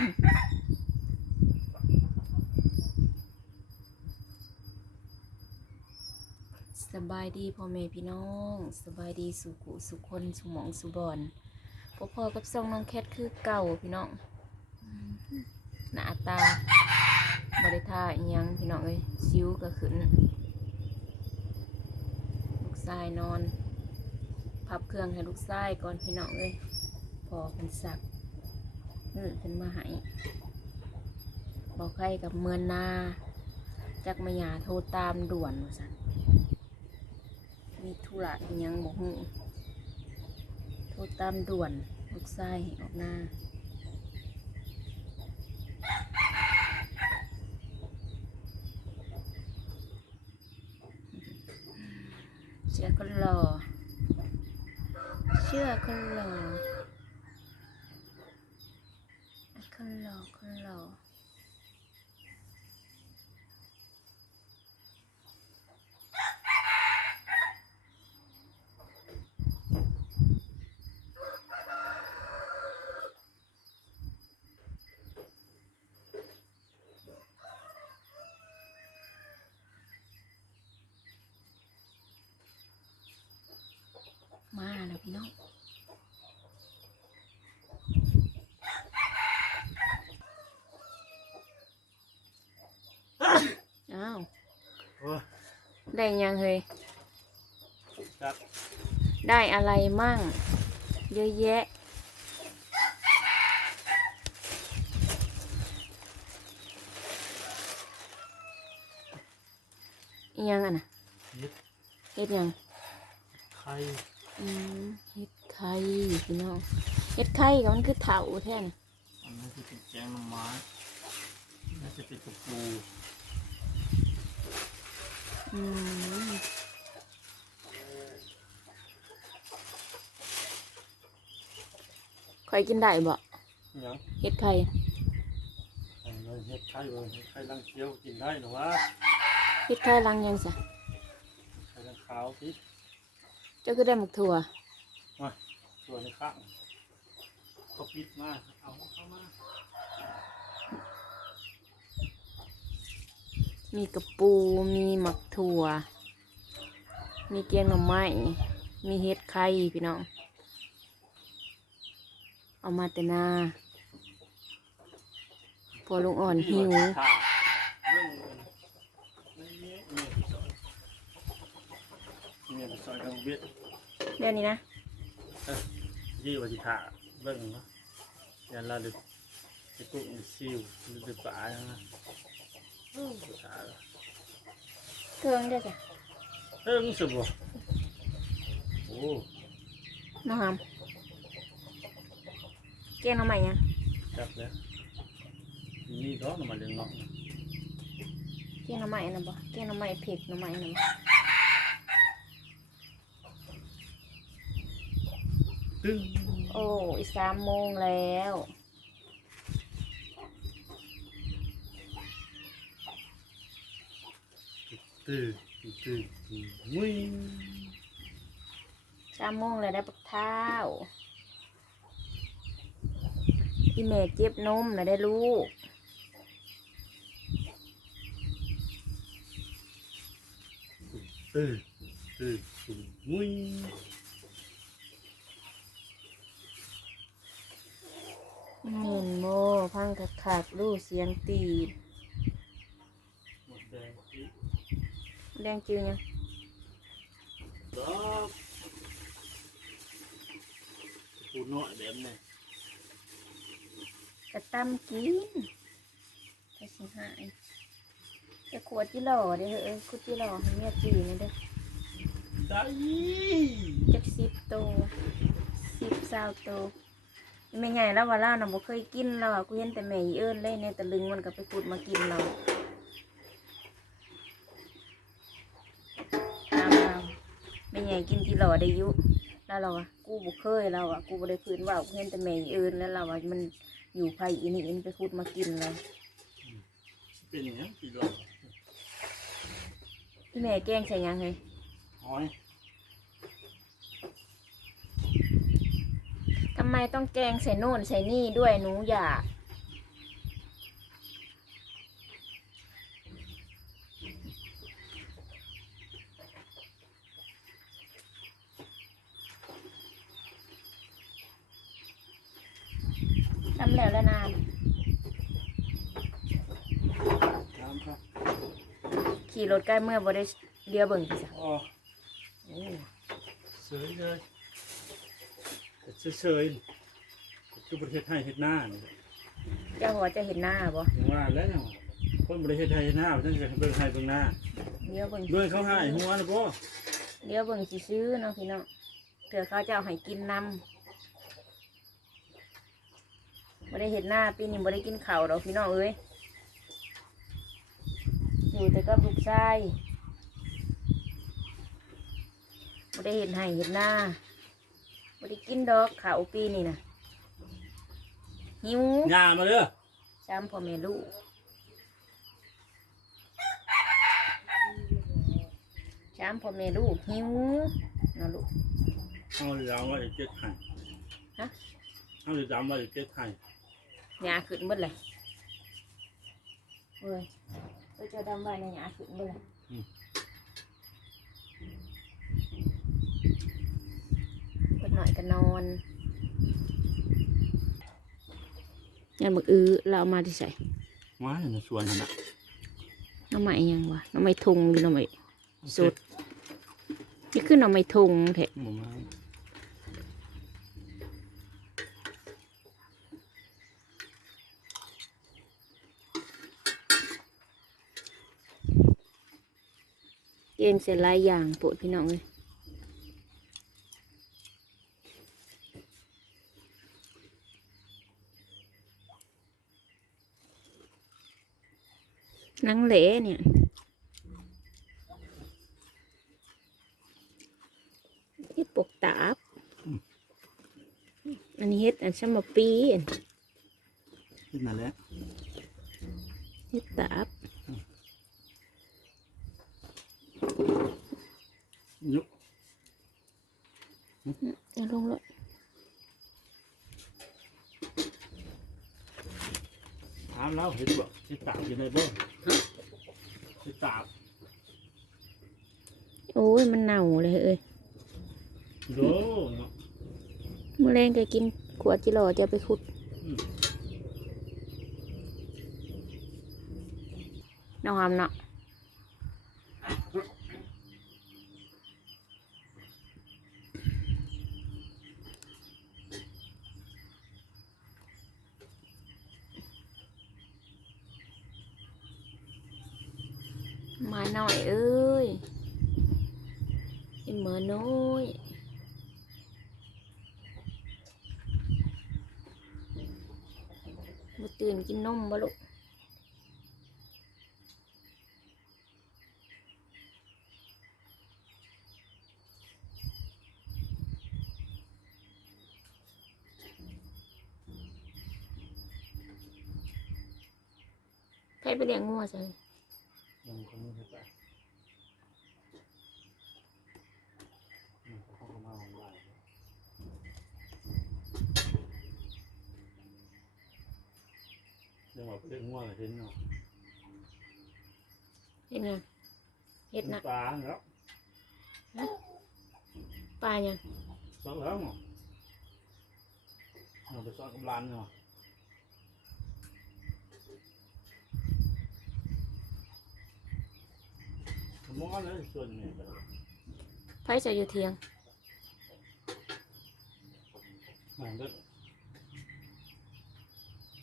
สบายดีพ่อแม่พี่น้อง สบายดีสุขุสุคนสุหมองสุบอนพ่อพ่อกับซองน้องแคทคือเก่าพี่น้องหน้าตาบริท่าอิหยังพี่น้องเอ้ยซิวก็ขึ้นลูกชายนอน พับเครื่องให้ลูกชายก่อนพี่น้องเอ้ยพอเป็นสัก นืดขึ้นมาใหายบอกใครกับเมือนนาจักมายาโทรตามด่วนว่าสันมีธุระยังบอกฮู้โทรตามด่วนลูกชายให้ออกหน้าเชื่อคนหล่อเชื่อคนหล่อไอ้ คนหล่อคนหล่อมาแล้วพี่น้อง อ้าว โอ้ย ได้ยังเฮ้ยครับได้อะไรมั่ง เยอะแยะอิหยังอะนะเฮ็ดเฮ็ดหยังไข่อืมเฮ็ดไข่พี่น้องเฮ็ดไข่ก็มันคือเถาแท้น่ะอันนี้จะเป็นแกงหน่อไม้น่าจะเป็นกระปู อืมข่อยกินได้บ่หยังเฮ็ดไข่อันนี้เฮ็ดไข่เลยเฮ็ดไข่ลังเคี้ยวกินได้หรอวะเฮ็ดไข่ลังยังซะไข่ลังขาวที่เจ้าคือได้หมกถั่วมาตัวในข้างก็ปิดมาเอาเข้ามา มีกระปู มีหมักถั่ว มีเกียงหน่อไม้ มีเฮ็ดไข่พี่น้อง เอามาแต่นาพอลุงอ่อนหิวเรื่ยซอยเมียไปซอยกังเบียดเดี๋ยวนี้นะ ยี่ว่าสิถ่าเบิ่งเนาะยันลาดึกไอ้กุ้งซิวหรือปลาอย่างนั้นโอ้ยถ่าแล้ว เครื่องเด้อจ้ะเอิ่มสุบ่โอ้น้องหามเกียงหน่อไม้ยังจับแล้วนี่ดอกมันเลี้ยงเนาะเกียงหน่อไม้นะบ่เกียงหน่อไม้เผ็ดหน่อไม้นะบ่ตึ้งโอ้อีกสามโมงแล้ว ตื้อตื้อตื้อมุ้ยสามโมงแล้วได้ปักเท้าพี่แม่เจ็บนมแล้วได้ลูกตื้อตื้อตื้อมุ้ยเห็นโมพังคักคักลูกเสียงตีด หมดแดงอีก แดงจืดยังดอกปูน้อยแบบนี้กระตั้มกินไปสิหายจะขวดที่หล่อเด้อเอ้ยคุดที่หล่อให้เมียจีนี่เด้อได้จักสิบโตสิบสาวโตไม่ไงแล้วว่าล่าน่ะบ่เคยกินเราอะกูเห็นแต่แม่อีเอิ้นเลยเนี่ยตะลึงมันก็ไปขุดมากินเรา ไม่ไงกินที่หล่อได้อยุแล้วเราอะกูบ่เคยเราอะกูบ่ได้คืนว่ากูเห็นแต่แม่อีเอิ้นแล้วเราอะมันอยู่ไผอีนี่อินไปขุดมากินเราเป็นอย่างนี้กี่ดอกพี่แม่แกล้งใส่หยังไงหอยทำไมต้องแกล้งใส่โน่นใส่นี่ด้วยหนูอยาก ทำแล้วแล้วนานน้ำครับขี่รถใกล้เมื่อบ่ได้เดียวเบิ่งพี่สะอ๋อโอ้เฉยเลยแต่เฉยๆคือประเทศไทยเฮ็ดหน้านี่เจ้าหัวจะเห็นหน้าบ่อย่างว่าแล้วเนี่ยคนประเทศไทยเฮ็ดหน้าท่านจะเบิ่งไทยเบิ่งหน้าเดียวเบิ่งเบิ่งเขาให้หัวนะพ่อเดียวเบิ่งสิซื้อเนาะพี่น้องเถื่อเขาจะเอาให้กินนำ บ่ได้เห็นหน้าปีนี้บ่ได้กินข้าวดอกพี่น้องเอ้ยอยู่แต่กับลูกชายบ่ได้เห็นให้เห็นหน้าบ่ได้กินดอกข้าวปีนี้น่ะหิวหญ้ามาเด้อจำพ่อแม่ลูกจำพ่อแม่ลูกหิวเนาะลูกเอาเลยจำว่าจะเจ็ดไห้ฮะเอาเลยจำว่าจะเจ็ดไห้ หยาขึ้นเบิดเลยเว้ยเอ้ยเจะดำไว้ในหยาขึ้นเบิดเลยเบิดหน่อยก็นอนยันบักอื้อเราเอามาที่ใส่ว้ายในสวนนั่นน่ะน้ำไม้อิหยังวะน้ำไม้ทงหรือน้ำไม้สดนี่คือน้ำไม้ทงแท้หมูมา เกงเสร็จหลายอย่างโปรดพี่น้องเลยนังเหลเนี่ยเฮ็ดปกตาบ อันนี้เฮ็ดอันชะมะปีอันที่นั่นแหละเฮ็ดตาบ ยุกเอาลงเลยถามแล้วเห็นบ่เห็ดตาบอยู่ในบ่เห็ดตาบโอ้ย มันเน่าเลยเอ้ยโดเนาะมื่อแรงก็กินขวดจิโร่จะไปขุดอืมน้องหอมเนาะ หน่อยเอ้ยไอ้เหมือน้อยมาตื่นกินนมบ่ลูกใครไปเลี้ยงงัวใช่ ยังคนนี้เห็ดตาบอืมเขาก็มาเอาไว้เรื่องว่าเรื่องง่วงเห็นเนาะเห็นไงเห็ดนะปลาแล้วปลายังสองแล้วเนาะเราไปสอนกำลังเนาะผมมองเลยส่วนนี้ไปแล้วไผจะอยู่เทียงมันก็